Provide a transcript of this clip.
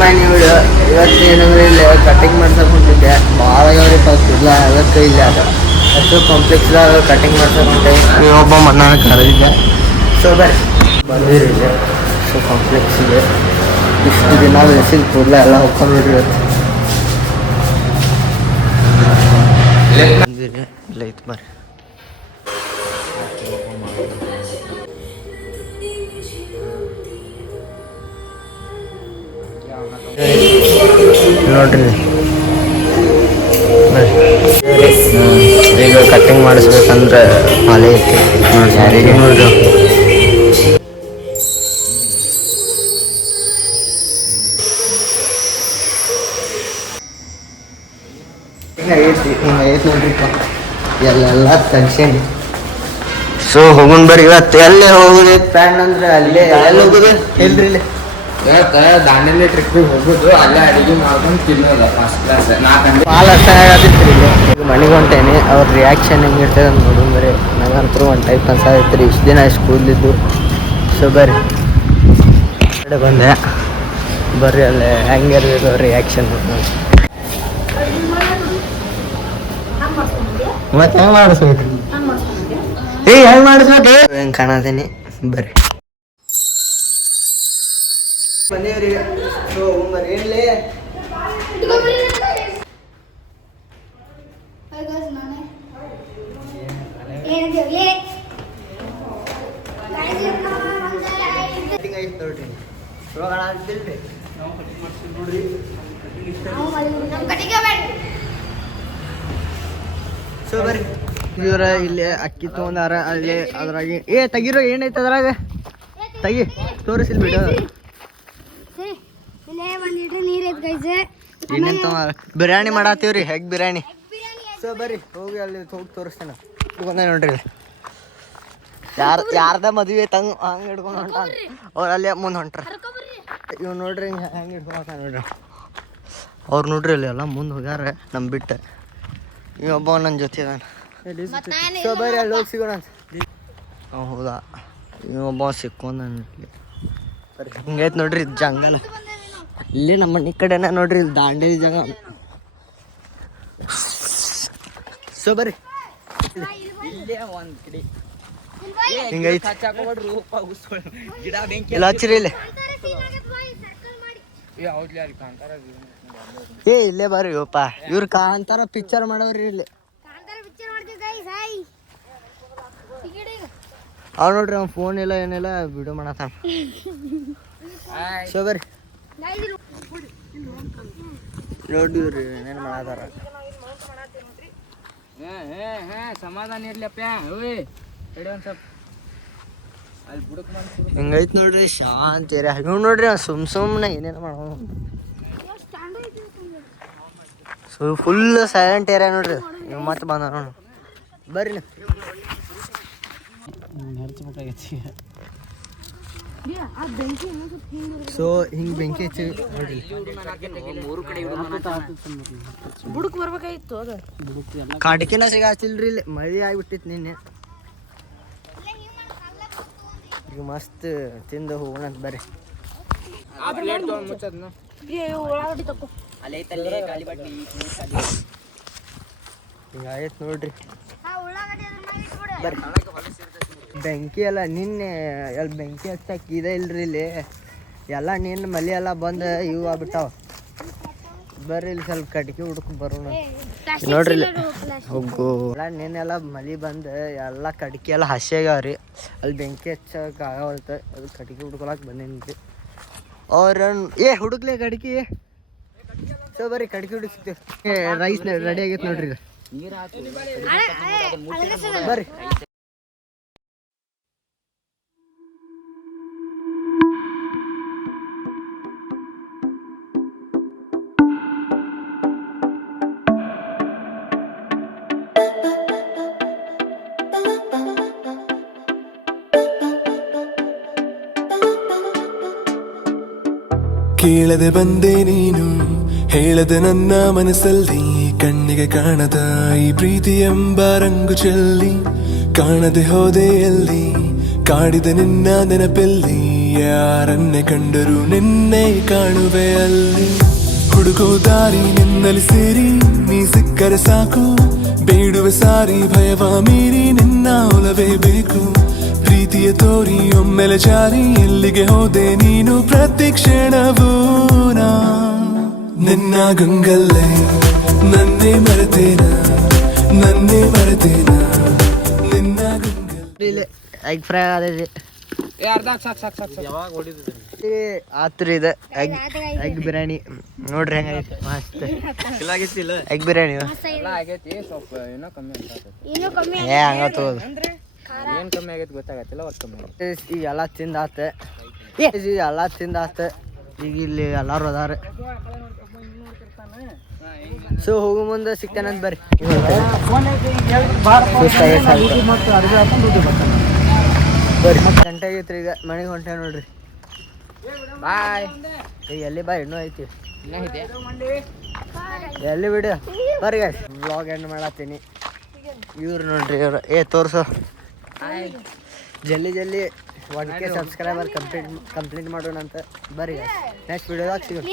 My new video. ಇವತ್ತು ಏನಂದ್ರೆ ಇಲ್ಲಿ ಕಟಿಂಗ್ ಮಾಡ್ಸಕ್ಕೆ ಹೊಂಟಿದ್ದೆ. ಭಾಳ ಅವ್ರಿ ಇಲ್ಲ ಅದಕ್ಕೆ ಇಲ್ಲ ಅದು ಅಷ್ಟು ಕಾಂಪ್ಲೆಕ್ಸ್ದಾಗ ಕಟಿಂಗ್ ಮಾಡ್ಸಕ್ಕೆ ಹೊಂಟೆ. ಒಬ್ಬ ಮಣ್ಣಾನ ಕರೆದಿದ್ದೆ. ಸೊ ಬಂದಿರಿ ಇದೆ. ಸೊ ಕಾಂಪ್ಲೆಕ್ಸ್ ಇದೆ. ಇಷ್ಟು ದಿನ ಬೆಳೆಸಿದ ಕೂದಲ ಎಲ್ಲ ಹೋಗ್ಕೊಂಡು ಬಿಡ್ರಿ ಬಂದಿರಿ ಇಲ್ಲ ಇತ್ತು ಬರ್ರಿ. ನೋಡ್ರಿ ಈಗ ಕಟ್ಟಿಂಗ್ ಮಾಡಿಸ್ಬೇಕಂದ್ರೆ ಹಾಲೆ ಐತಿ ಯಾರಿಗೆ ನೋಡ್ರಿ. ಹಿಂಗೈತಿ ನೋಡ್ರಿಪ್ಪ ಎಲ್ಲ ತೆಗ್ಸೇನಿ. ಸೊ ಹೋಗೋಣ ಬರ್ರಿ. ಇವತ್ತು ಎಲ್ಲೇ ಹೋಗುದು ಪ್ಲಾನ್ ಅಂದ್ರೆ ಅಲ್ಲೇ ಎಲ್ಲಿ ಹೋಗುದು ಇಲ್ರಿ ಇಲ್ಲಿ ದಾಂಡೇಲಿ ಟ್ರಿಪ್ಪಿಗೆ ಹೋಗುದು. ಅಲ್ಲೇ ಅಡಿಗೆ ಮಾಡ್ಕೊಂಡು ತಿನ್ನೋದು ಫಸ್ಟ್ ಕ್ಲಾಸ್. ಭಾಳ ಅಷ್ಟ ಆಗತ್ತಿತ್ತು ಇಲ್ಲಿ. ಈಗ ಮನೆಗೆ ಹೊಂಟೇನಿ. ಅವ್ರ ರಿಯಾಕ್ಷನ್ ಹೆಂಗಿರ್ತದೆ ಅಂತ ನೋಡೋಣ ಬರ್ರಿ. ನಂಗಂತರೂ ಒಂದು ಟೈಪ್ ಅನ್ಸಾದೈತ್ರಿ ಇಷ್ಟು ದಿನ ಸ್ಕೂಲಿದ್ದು. ಸೊ ಬರ್ರಿ ಕಡೆ ಬಂದೆ ಬರ್ರಿ ಅಲ್ಲೇ ಹೆಂಗಿರ್ಬೇಕು ಅವ್ರ ರಿಯಾಕ್ಷನ್ ಮತ್ತೆ ಹೆಂಗೆ ಮಾಡಿಸ್ಬೇಕು ಹೆಂಗೆ ಮಾಡಿಸ್ಬೇಕು ಹೆಂಗೆ ಕಾಣತೀನಿ ಬರ್ರಿ. ಬಂದೇವ್ರಿ. ಸೊ ಬರ್ರಿ ಏನ್ಲೇ ಸೊ ಬರ್ರಿ ಇವ್ರ ಇಲ್ಲಿ ಅಕ್ಕಿ ತೊಗೊಂಡಾರ. ಅಲ್ಲಿ ಅದ್ರಾಗ ತೆಗಿರೋ ಏನೈತೆ ಅದ್ರಾಗ ತೆಗಿ ತೋರಿಸಿಲ್ ಬಿಡು. ಇನ್ನೇನು ಬಿರಿಯಾನಿ ಮಾಡತ್ತೀವ್ರಿ ಹೆಗ್ ಬಿರಿಯಾನಿ. ಸೊ ಬರ್ರಿ ಹೋಗಿ ಅಲ್ಲಿ ಹೋಗಿ ತೋರಿಸ್ತೇನೆ. ಇಟ್ಕೊಂಡ ನೋಡ್ರಿ ಯಾರ್ದ ಮದುವೆ ತಂಗ ಹಂಗೆ ಹಿಡ್ಕೊಂಡು ಹೊಂಟ ಅವ್ರು ಅಲ್ಲೇ ಮುಂದೆ ಹೊಂಟ್ರ. ಇವ್ ನೋಡ್ರಿ ಹಿಂಗೆ ಹೆಂಗೆ ಹಿಡ್ಕೊಂಡ ನೋಡ್ರಿ ಅವ್ರು ನೋಡ್ರಿ ಅಲ್ಲಿ ಎಲ್ಲ ಮುಂದೆ ಹೋಗ್ಯಾರ ನಮ್ಮ ಬಿಟ್ಟು. ಇವೊಬ್ಬ ನನ್ನ ಜೊತೆ ಅದಾನ. ಸೊ ಬರ್ರಿ ಅಲ್ಲಿ ಹೋಗಿ ಸಿಗೋಣ ಅಂತ. ಹೌದಾ ಇವೊಬ್ಬ ಸಿಕ್ಕೊಂಡ ಬರ್ರಿ. ಹಿಂಗೈತೆ ನೋಡ್ರಿ ಜಂಗಲ್. ಇಲ್ಲೇ ನಮ್ಮ ಮನೆ ಕಡೆನ ನೋಡ್ರಿ ಇಲ್ಲಿ ದಾಂಡೇಲಿ ಜಾಗ. ಸೊ ಬರ್ರಿ ಹಿಂಗೈತಿ ಇಲ್ಲ ಹಚ್ಚಿರಿ ಇಲ್ಲಿ. ಇಲ್ಲೇ ಬರ್ರಿ ಅಪ್ಪ ಇವ್ರು ಕಾಂತಾರ ಪಿಕ್ಚರ್ ಮಾಡವ್ರಿ ಇಲ್ಲಿ. ಅವ್ ನೋಡ್ರಿ ಅವ್ನ ಫೋನ್ ಇಲ್ಲ ಏನಿಲ್ಲ ವಿಡಿಯೋ ಮಾಡತ್ತಾನ. ಸೊ ಬರ್ರಿ ನೋಡಿವ್ರಿ ಏನೇನು ಮಾಡತ್ತಾರ. ಸಮಾಧಾನ ಇರ್ಲಪ್ಪ ಹಿಂಗೈತ್ ನೋಡ್ರಿ ಶಾಂತಿ ಏರಿಯಾ. ಇವ್ ನೋಡ್ರಿ ಸುಮ್ಮನೆ ಏನೇನು ಮಾಡೋ ಫುಲ್ ಸೈಲೆಂಟ್ ಏರಿಯಾ ನೋಡ್ರಿ. ಇವ್ ಮತ್ತೆ ಬಂದ ನೋಡು ಬರ್ರಿ. ಸೊ ಹಿಂಗೆ ಬೆಂಕಿ ಹಚ್ಚಿ ನೋಡ್ರಿ ಕಾಟಿಕೆನ ಸಿಗಾತಿಲ್ರಿ ಇಲ್ಲಿ. ಮಳೆ ಆಗಿಬಿಟ್ಟಿತ್ತು ನಿನ್ನೆ. ಈಗ ಮಸ್ತ್ ತಿಂದು ಹೋಗೋಣ ಅಂತ ಬರ್ರಿ. ಹಿಂಗಾಯ್ತು ನೋಡ್ರಿ ಬರ್ರಿ. ಬೆಂಕಿ ಎಲ್ಲ ನಿನ್ನೆ ಎಲ್ಲಿ ಬೆಂಕಿ ಹಚ್ಚಕ್ಕೆ ಇದೆ ಇಲ್ರಿ ಇಲ್ಲಿ ಎಲ್ಲ ನಿನ್ನ ಮಲೆ ಎಲ್ಲ ಬಂದು ಇವು ಆಗ್ಬಿಟ್ಟಾವ. ಬರ್ರಿ ಇಲ್ಲಿ ಸ್ವಲ್ಪ ಕಟ್ಗೆ ಹುಡುಕ್ ಬರೋಣ ನೋಡ್ರಿ ಇಲ್ಲಿ ಹೋಗು. ಎಲ್ಲ ನಿನ್ನೆಲ್ಲ ಮಳೆ ಬಂದು ಎಲ್ಲ ಕಟ್ಗೆ ಎಲ್ಲ ಹಸಿಯಾಗ್ಯಾವ್ರಿ. ಅಲ್ಲಿ ಬೆಂಕಿ ಹಚ್ಚಕ್ಕೆ ಆಗವಲ್ತು. ಅದು ಕಟ್ಗೆ ಹುಡ್ಕೊಳಕ್ಕೆ ಬಂದೇನ್ರಿ. ಅವ್ರ ಹುಡುಕ್ಲೆ ಕಡ್ಕಿ. ಸೊ ಬರ್ರಿ ಕಡ್ಕಿ ಹುಡುಕ್ತೀವಿ. ರೈಸ್ ರೆಡಿ ಆಗೈತೆ ನೋಡ್ರಿ ಈಗ ಬರ್ರಿ. ಕೇಳದೆ ಬಂದೆ ನೀನು ಹೇಳದೆ ನನ್ನ ಮನಸ್ಸಲ್ಲಿ ಕಣ್ಣಿಗೆ ಕಾಣದ ಈ ಪ್ರೀತಿ ಎಂಬ ರಂಗು ಚೆಲ್ಲಿ ಕಾಣದೆ ಹೋದೆ ಎಲ್ಲಿ ಕಾಡಿದ ನಿನ್ನ ನೆನಪಲ್ಲಿ ಯಾರನ್ನೇ ಕಂಡರೂ ನಿನ್ನೆ ಕಾಣುವೆ ಅಲ್ಲಿ. ಹುಡುಕೋ ದಾರಿ ನಿನ್ನಲ್ಲಿ ಸೇರಿ ನೀ ಸಿಕ್ಕರೆ ಸಾಕು, ಬೇಡುವೆ ಸಾರಿ ಭಯವ ಮೀರಿ ನಿನ್ನ ಒಲವೇ ಬೇಕು. ಪ್ರೀತಿಯ ತೋರಿ ಒಮ್ಮೆಲೆ ಜಾರಿ ಎಲ್ಲಿಗೆ ಹೋದೆ ನೀನು ಪ್ರತಿ ಕ್ಷಣವೂ ನಾ ನಿನ್ನ ಗಂಗಲ್ಲೇ ನನ್ನೇ ಮರೆತೇನ ನನ್ನೇ ಮರೆತೇನ ನಿನ್ನ ಗಂಗಲ್ ಎಗ್ ಫ್ರೈ ಆದೈತಿ ಆತ್ರಿ ಇದು ಎಗ್ ಬಿರಿಯಾನಿ ನೋಡ್ರಿ ಹೆಂಗೈತಿ ಮಸ್ತ್ ಎಗ್ ಬಿರಿಯಾನಿ ಏ ಹಂಗತ್ತು ಈಗ ಎಲ್ಲ ತಿಂದಾತ ಎಲ್ಲ ತಿಂದಾತ ಈಗ ಇಲ್ಲಿ ಎಲ್ಲಾರು ಅದಾರ. ಸೊ ಹೋಗೋ ಮುಂದೆ ಸಿಗ್ತಾನಂತ ಬರ್ರಿ. ಬರ್ರಿ ಗಂಟೆ ಆಗೈತ್ರಿ ಈಗ ಮನೆಗೆ ಹೊಂಟೆ ನೋಡ್ರಿ. ಬಾಯ್. ಈಗ ಎಲ್ಲಿ ಬಾಯ್ ಇನ್ನೂ ಐತಿ ಎಲ್ಲಿ ಬಿಡು ಬರ್ರಿ ವ್ಲಾಗ್ ಎಂಡ್ ಮಾಡತ್ತೀನಿ. ಇವ್ರು ನೋಡ್ರಿ ಇವ್ರು ತೋರ್ಸು ಜಲ್ದಿ 1K ಸಬ್ಸ್ಕ್ರೈಬರ್ ಕಂಪ್ಲೀಟ್ ಮಾಡೋಣ ಅಂತ ಬರ್ರಿ. ನೆಕ್ಸ್ಟ್ ವಿಡಿಯೋದಾಗ ಸಿಗೋಣ.